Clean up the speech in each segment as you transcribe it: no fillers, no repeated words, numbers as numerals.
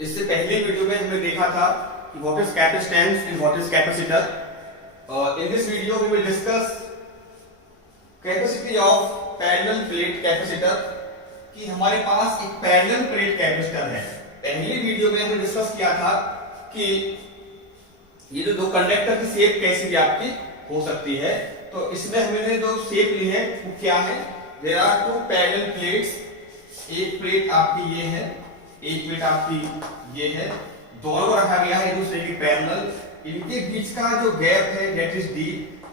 इससे पहले वीडियो में हमने देखा था कि what is capacitance and what is capacitor. In this video we will discuss capacity of parallel plate capacitor, कि हमारे पास एक पैरेलल प्लेट कैपेसिटर है। पहली वीडियो में हमने डिस्कस किया था कि ये जो दो कंडक्टर की शेप कैसी भी आपकी हो सकती है, तो इसमें हमने जो शेप ली है वो क्या है। There are two parallel plates, एक प्लेट आपकी ये है, एक प्लेट आपकी ये है, दोनों रखा गया है एक दूसरे के पैरेलल। इनके बीच का जो गैप है दैट इज डी,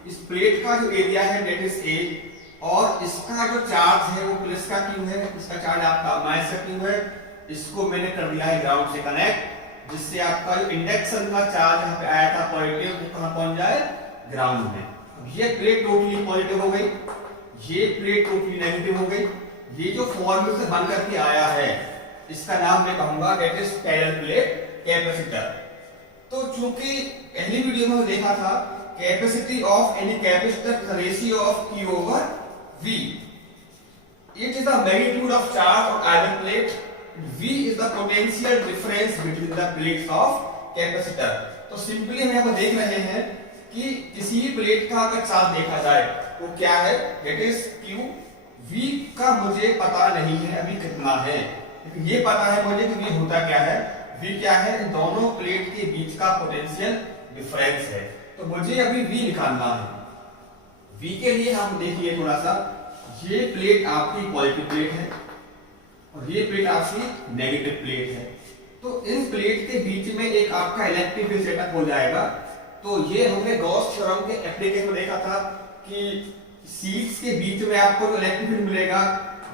इस प्लेट का जो एरिया है दैट इज ए, और इसका जो चार्ज है वो प्लस का क्यू है, इसका चार्ज आपका माइनस का क्यू है। इसको मैंने कर दिया है ग्राउंड से कनेक्ट, जिससे आपका जो इंडक्शन का चार्ज यहाँ पे आया था पॉजिटिव, वो कहां पहुंच जाए, ग्राउंड में। अब ये प्लेट टोटली पॉजिटिव हो गई, ये प्लेट टोटली नेगेटिव हो गई। ये जो फॉर्मूले से बन करके आया है इसका नाम मैं कहूंगा that is parallel plate capacitor. तो चूंकि पहली वीडियो में हमने देखा था capacity of any capacitor ratio of Q over V, it is the magnitude of charge on either plate, V is the potential difference between the plates of capacitor। तो simply हम यहाँ पर देख रहे हैं कि किसी प्लेट का अगर चार्ज देखा जाए वो क्या है, दैट इज Q। V का मुझे पता नहीं है अभी कितना है, लेकिन ये पता है मुझे कि V होता क्या है। V क्या है, दोनों प्लेट के बीच का पोटेंशियल डिफरेंस है। तो मुझे अभी V निकालना है। V के लिए हम देखिए थोड़ा सा, ये प्लेट आपकी पॉजिटिव प्लेट है और ये प्लेट आपकी नेगेटिव प्लेट है। तो इन प्लेट के बीच में एक आपका इलेक्ट्रिक फील्ड सेटअप हो जाएगा। तो ये हमने गॉस थ्योरम के एप्लीकेशन में देखा था कि शीट्स के बीच में आपको जो इलेक्ट्रिक फील्ड मिलेगा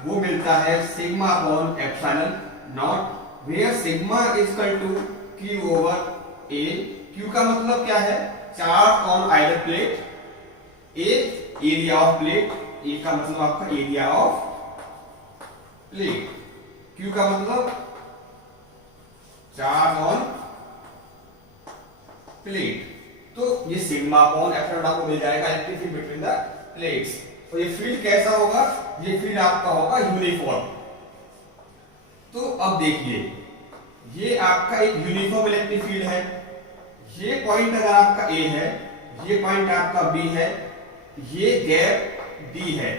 वो मिलता है sigma upon epsilon not, where sigma is equal to Q over A। Q का मतलब क्या है, charge on either plate, A area of plate, A का मतलब आपका एरिया ऑफ प्लेट, Q का मतलब चार्ज ऑन प्लेट। तो ये सिग्मा अपॉन एप्सिलॉन आपको मिल जाएगा electric field between the plates. तो ये फील्ड कैसा होगा, ये फील्ड आपका होगा यूनिफॉर्म। तो अब देखिए ये आपका एक यूनिफॉर्म इलेक्ट्रिक फील्ड है। ये पॉइंट अगर आपका A है, ये पॉइंट आपका B है, ये गैप D है,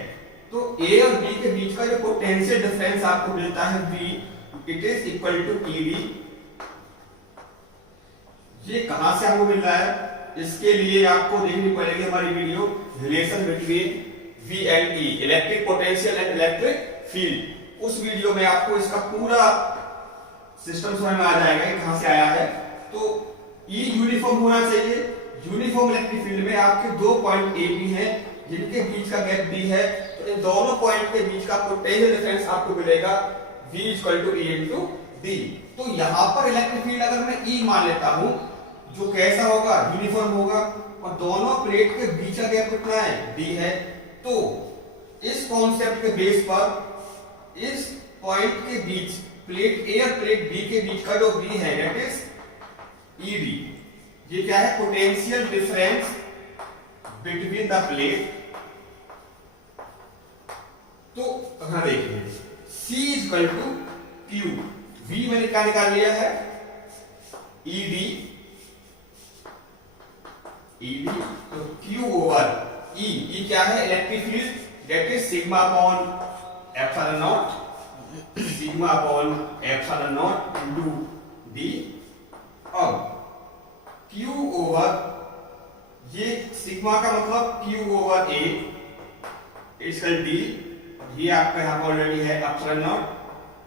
तो A और B के बीच का जो पोटेंशियल डिफरेंस आपको मिलता है V, it is equal to ED। ये कहां से हमको मिल रहा है, इसके लिए आपको देखनी पड़ेगी हमारी video relation between V and E, electric potential and electric field. उस वीडियो में आपको इसका पूरा सिस्टम समझ में आ जाएगा कि कहां से आया है। तो E यूनिफॉर्म होना चाहिए। यूनिफॉर्म इलेक्ट्रिक फील्ड में आपके दो पॉइंट A B हैं जिनके बीच का गैप D है, तो इन दोनों पॉइंट के बीच का पोटेंशियल डिफरेंस आपको मिलेगा V equal to E into D। तो यहां पर इलेक्ट्रिक फील्ड अगर मैं E मान लेता हूं, जो कैसा होगा, यूनिफॉर्म होगा, और दोनों प्लेट के बीच का गैप कितना है, D है। तो इस कॉन्सेप्ट के बेस पर इस पॉइंट के बीच प्लेट A और प्लेट B के बीच का जो V है दैट इज ED। ये क्या है, potential difference between the plate. तो कहां देखिए C is equal to Q, V मैंने क्या निकाल लिया है, ED, तो Q ओवर E, E क्या है, electric field that is sigma upon epsilon not, sigma upon epsilon not into D। अब Q ओवर, ये सिग्मा का मतलब Q over A equal D, ये आपका यहां पर ऑलरेडी है एप्सिलॉन नॉट,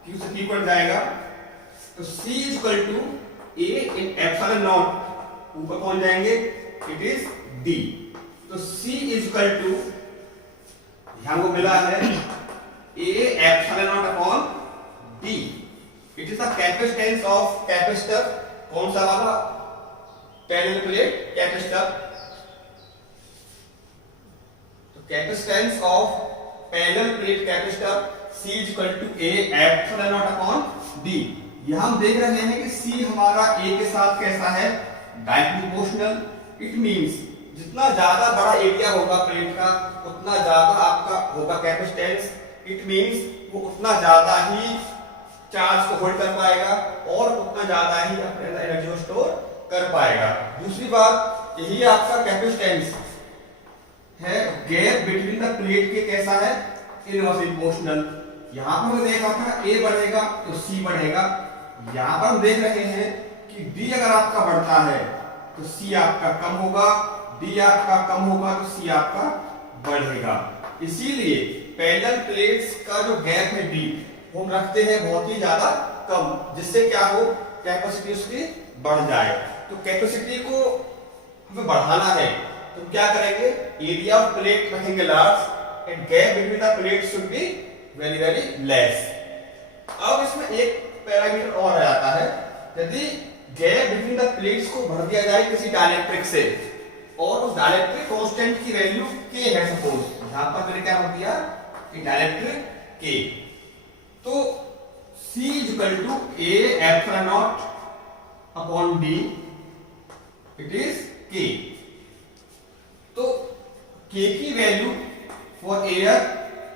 Q से P कट जाएगा, तो C equal to A in epsilon not, ऊपर पहुंच जाएंगे, इट इज D। तो C इक्वल टू यहां को मिला है A epsilon not upon D। It is the capacitance of capacitor, कौन सा वाला, पैरेलल प्लेट कैपेसिटर। तो capacitance of parallel plate capacitor C equal to A epsilon not upon D। यहां हम देख रहे हैं कि C हमारा A के साथ कैसा है, डायप्रोपोर्शनल। इट मींस जितना ज्यादा बड़ा एरिया होगा प्लेट का उतना ज्यादा आपका होगा कैपेसिटेंस। इट मींस वो उतना ज्यादा ही चार्ज को होल्ड कर पाएगा और उतना ज्यादा ही अपने अंदर एनर्जी को स्टोर कर पाएगा। दूसरी बात, यही आपका कैपेसिटेंस है, गैप बिटवीन द प्लेट के कैसा है, इनवर्सली प्रोपोर्शनल। यहां पर हमने देखा था A बढ़ेगा तो C बढ़ेगा, यहां पर हम देख रहे हैं कि D अगर आपका बढ़ता है तो C आपका कम होगा, D आपका कम होगा तो C आपका बढ़ेगा। इसीलिए पैरेलल प्लेट्स का जो गैप है D वो हम रखते हैं बहुत ही ज्यादा कम, जिससे क्या हो, कैपेसिटी उसकी बढ़ जाए। तो कैपेसिटी को हमें बढ़ाना है तो क्या करेंगे, एरिया ऑफ प्लेट रखेंगे large and gap between the plate should be very very less. अब इसमें एक पैरामीटर और आ जाता है, यदि गैप बिटवीन द प्लेट्स को भर दिया जाए किसी डाइलेक्ट्रिक से और उस डाइलेक्ट्रिक कांस्टेंट की वैल्यू k है, सपोज यहां पर मैंने क्या भर दिया कि डाइलेक्ट्रिक k, तो C equal to A epsilon not upon D, it is k। तो k की value for air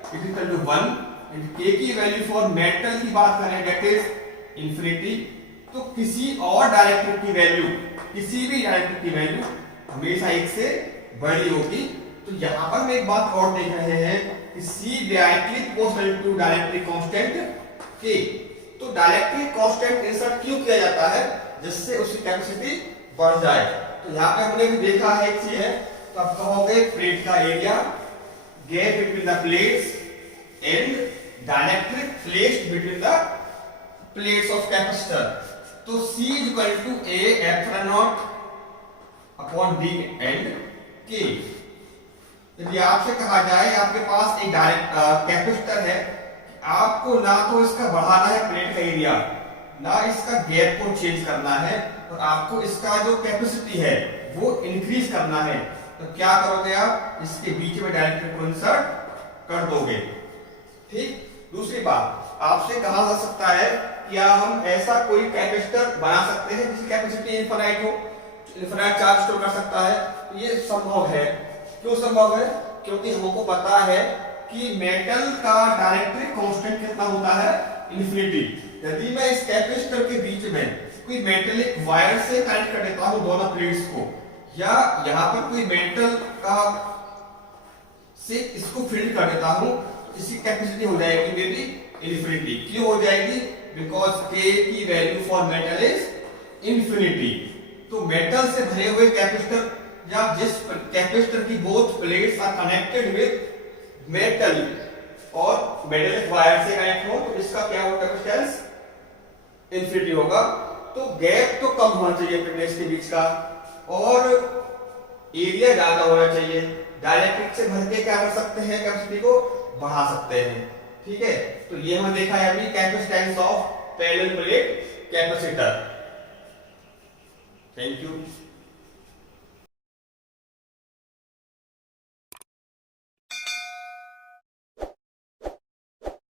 it is equal to 1 and k की वैल्यू फॉर मेटल की बात करें दैट इज इंफिनिटी। तो किसी और डाइलेक्ट्रिक की वैल्यू, किसी भी डाइलेक्ट्रिक की वैल्यू हमेशा एक से बड़ी होगी। तो यहां पर हम एक बात और देख रहे हैं कि C directly proportional to dielectric constant K। तो डाइलेक्ट्रिक कांस्टेंट इंसर्ट क्यों किया जाता है, जिससे उसकी कैपेसिटी बढ़ जाए। तो यहां पे हमने भी देखा है एक चीज है, तो आप कहोगे प्लेट का area, gap between the plates and dielectric placed between the plates of capacitor. तो C equal to A epsilon not upon D and K। यदि आपसे कहा जाए आपके पास एक कैपेसिटर है, आपको ना तो इसका बढ़ाना है प्लेट का एरिया, ना इसका गैप को चेंज करना है, और आपको इसका जो कैपेसिटी है वो इंक्रीज करना है, तो क्या करोगे आप, इसके बीच में डायरेक्ट को इंसर्ट कर दोगे। ठीक। दूसरी बात, आपसे कहा जा सकता है क्या हम ऐसा कोई कैपेसिटर बना सकते हैं जिसकी कैपेसिटी इनफाइनाइट हो, इनफाइनाइट चार्ज स्टोर कर सकता है। तो ये संभव है। क्यों संभव है, क्योंकि हमको पता है कि मेटल का डाइलेक्ट्रिक कांस्टेंट कितना होता है, इंफिनिटी। यदि मैं इस कैपेसिटर के बीच में कोई मेटेलिक वायर से कनेक्ट कर देता हूं दोनों प्लेट्स को, या यहां पर कोई मेटल का से इसको फील्ड कर देता हूं, तो इसकी कैपेसिटी हो जाएगी मेरी इंफिनिटी। क्यों हो जाएगी, बिकॉज K की value for metal is infinity. तो मेटल से भरे हुए कैपेसिटर या जिस कैपेसिटर की both plates are connected with metal और मेटेलिक वायर से कनेक्ट हो, तो इसका क्या होगा, कैपेसिटेंस इंफिनिटी होगा। तो गैप तो कम होना चाहिए प्लेट्स के बीच का, और एरिया ज्यादा होना चाहिए। डाइलेक्ट्रिक से भर के क्या कर सकते हैं, कैपेसिटी को बढ़ा सकते हैं। ठीक है, तो ये हमने देखा है अभी capacitance of parallel plate capacitor. Thank you.